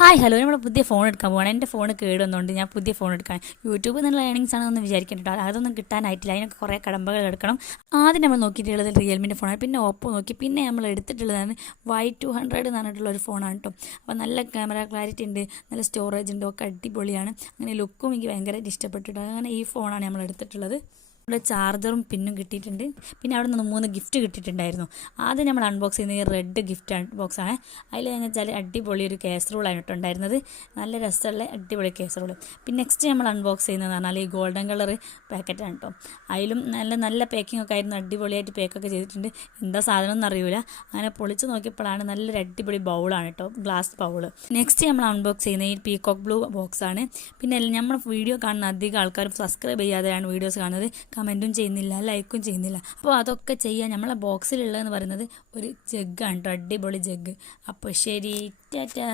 Hi hello നമ്മൾ പുതിയ phone എടുക്കാൻ പോകണം. എൻ്റെ ഫോൺ കേടുവന്നുകൊണ്ട് ഞാൻ പുതിയ ഫോൺ എടുക്കാൻ യൂട്യൂബിൽ നിന്നുള്ള ഏണിങ്സ് ആണെന്ന് വിചാരിക്കുന്നുണ്ടോ. അതൊന്നും കിട്ടാനായിട്ടില്ല. അതിനൊക്കെ കുറേ കടമ്പകൾ എടുക്കണം. ആദ്യം നമ്മൾ നോക്കിയിട്ടുള്ളത് റിയൽമിൻ്റെ ഫോണാണ്. പിന്നെ ഓപ്പോ നോക്കി. പിന്നെ നമ്മൾ എടുത്തിട്ടുള്ളതാണ് Y200 എന്ന് പറഞ്ഞിട്ടുള്ള ഒരു ഫോണാണ് കേട്ടോ. അപ്പോൾ നല്ല ക്യാമറ ക്ലാരിറ്റി ഉണ്ട്, നല്ല സ്റ്റോറേജ് ഉണ്ട്, ഒക്കെ അടിപൊളിയാണ്. അങ്ങനെ ലുക്കും എനിക്ക് ഭയങ്കരമായിട്ട് ഇഷ്ടപ്പെട്ടിട്ടുണ്ട്. അങ്ങനെ ഈ ഫോണാണ് നമ്മൾ എടുത്തിട്ടുള്ളത്. ഇവിടെ ചാർജറും പിന്നും കിട്ടിയിട്ടുണ്ട്. പിന്നെ അവിടെ നിന്ന് 3 ഗിഫ്റ്റ് കിട്ടിയിട്ടുണ്ടായിരുന്നു. ആദ്യം നമ്മൾ അൺബോക്സ് ചെയ്യുന്ന ഈ റെഡ് ഗിഫ്റ്റ് ബോക്സാണ്. അതിൽ എന്ന് വെച്ചാൽ അടിപൊളി ഒരു കേസറോളാണ് കേട്ടോ ഉണ്ടായിരുന്നത്. നല്ല രസമുള്ള അടിപൊളി കേസറോൾ. പിന്നെ നെക്സ്റ്റ് നമ്മൾ അൺബോക്സ് ചെയ്യുന്നതെന്ന് പറഞ്ഞാൽ ഈ ഗോൾഡൻ കളർ പാക്കറ്റാണ് കേട്ടോ. അതിലും നല്ല നല്ല പാക്കിംഗ് ഒക്കെ ആയിരുന്നു. അടിപൊളിയായിട്ട് പാക്കൊക്കെ ചെയ്തിട്ടുണ്ട്. എന്താ സാധനം എന്ന് അറിയില്ല. അങ്ങനെ പൊളിച്ച് നോക്കിയപ്പോഴാണ് നല്ലൊരു അടിപൊളി ബൗളാണ് കേട്ടോ, ഗ്ലാസ് ബൗൾ. നെക്സ്റ്റ് നമ്മൾ അൺബോക്സ് ചെയ്യുന്ന ഈ പീകോക്ക് ബ്ലൂ ബോക്സാണ്. പിന്നെ നമ്മൾ വീഡിയോ കാണുന്ന അധികം ആൾക്കാരും സബ്സ്ക്രൈബ് ചെയ്യാതെയാണ് വീഡിയോസ് കാണുന്നത്. കമൻറ്റും ചെയ്യുന്നില്ല, ലൈക്കും ചെയ്യുന്നില്ല. അപ്പോൾ അതൊക്കെ ചെയ്യാൻ നമ്മളെ ബോക്സിലുള്ളതെന്ന് പറയുന്നത് ഒരു ജഗ്ഗാണ് കേട്ടോ, അടിപൊളി ജഗ്ഗ്. അപ്പോൾ ശരി, ടാറ്റാ.